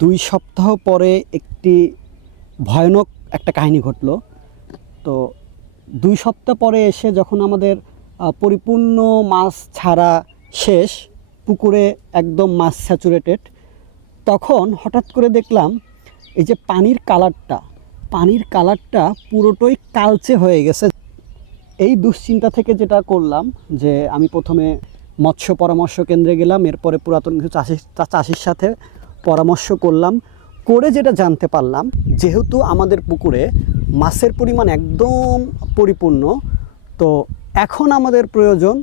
2 সপ্তাহ পরে একটি ভয়ানক একটা কাহিনী ঘটলো। তো 2 সপ্তাহ পরে এসে যখন আমাদের পরিপূর্ণ মাছ ছাড়া শেষ, পুকুরে একদম মাছ স্যাচুরেটেড, তখন হঠাৎ করে দেখলাম এই যে পানির কালারটা পুরোটাই কালচে হয়ে গেছে। এই দুশ্চিন্তা থেকে যেটা করলাম যে আমি প্রথমে মৎস্য পরামর্শ কেন্দ্রে গেলাম, এরপরে পুরাতন কিছু চাষির সাথে পরামর্শ করলাম, করে যেটা জানতে পারলাম, যেহেতু আমাদের পুকুরে মাছের পরিমাণ একদম পরিপূর্ণ, তো এখন আমাদের প্রয়োজন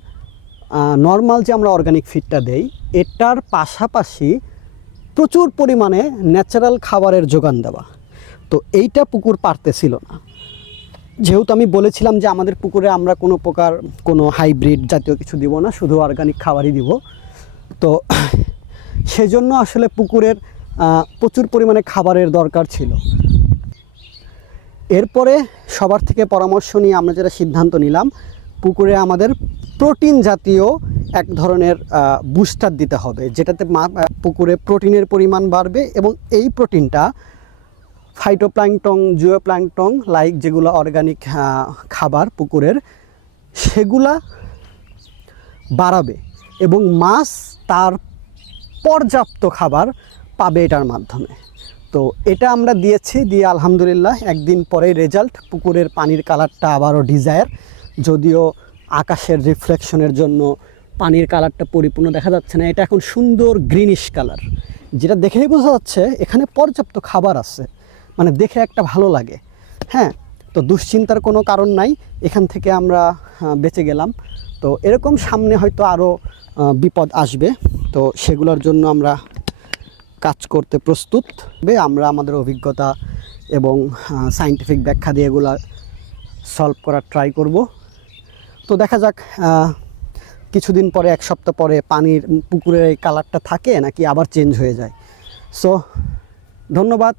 নর্মাল যে আমরা অর্গানিক ফিডটা দেই এটার পাশাপাশি প্রচুর পরিমাণে ন্যাচারাল খাবারের যোগান দেওয়া। তো এইটা পুকুর পারতেছিল না। যেহেতু আমি বলেছিলাম যে আমাদের পুকুরে আমরা কোনো প্রকার কোনো হাইব্রিড জাতীয় কিছু দিব না, শুধু অর্গানিক খাবারই দিব। তো সেজন্য আসলে পুকুরের প্রচুর পরিমাণে খাবারের দরকার ছিল। এরপরে সবার থেকে পরামর্শ নিয়ে আমরা যেটা সিদ্ধান্ত নিলাম, পুকুরে আমাদের প্রোটিন জাতীয় এক ধরনের বুস্টার দিতে হবে, যেটাতে পুকুরে প্রোটিনের পরিমাণ বাড়বে এবং এই প্রোটিনটা ফাইটোপ্ল্যাঙ্কটন, জিওপ্ল্যাঙ্কটন লাইক যেগুলো অর্গানিক খাবার পুকুরের, সেগুলা বাড়াবে এবং মাছ তার পর্যাপ্ত খাবার পাবে এটার মাধ্যমে। তো এটা আমরা দিয়ে আলহামদুলিল্লাহ একদিন পরেই রেজাল্ট। পুকুরের পানির কালারটা আবারও ডিজায়ার, যদিও আকাশের রিফ্লেকশনের জন্য পানির কালারটা পরিপূর্ণ দেখা যাচ্ছে না। এটা এখন সুন্দর গ্রিনিশ কালার, যেটা দেখেই বোঝা যাচ্ছে এখানে পর্যাপ্ত খাবার আছে, মানে দেখে একটা ভালো লাগে। হ্যাঁ, তো দুশ্চিন্তার কোনো কারণ নাই, এখান থেকে আমরা বেঁচে গেলাম। তো এরকম সামনে হয়তো আরও বিপদ আসবে, তো সেগুলোর জন্য আমরা কাজ করতে প্রস্তুত। আমরা আমাদের অভিজ্ঞতা এবং সায়েন্টিফিক ব্যাখ্যা দিয়ে এগুলো সলভ করার ট্রাই করব। তো দেখা যাক কিছুদিন পরে, 1 সপ্তাহ পরে পানির পুকুরের এই কালারটা থাকে নাকি আবার চেঞ্জ হয়ে যায়। সো ধন্যবাদ।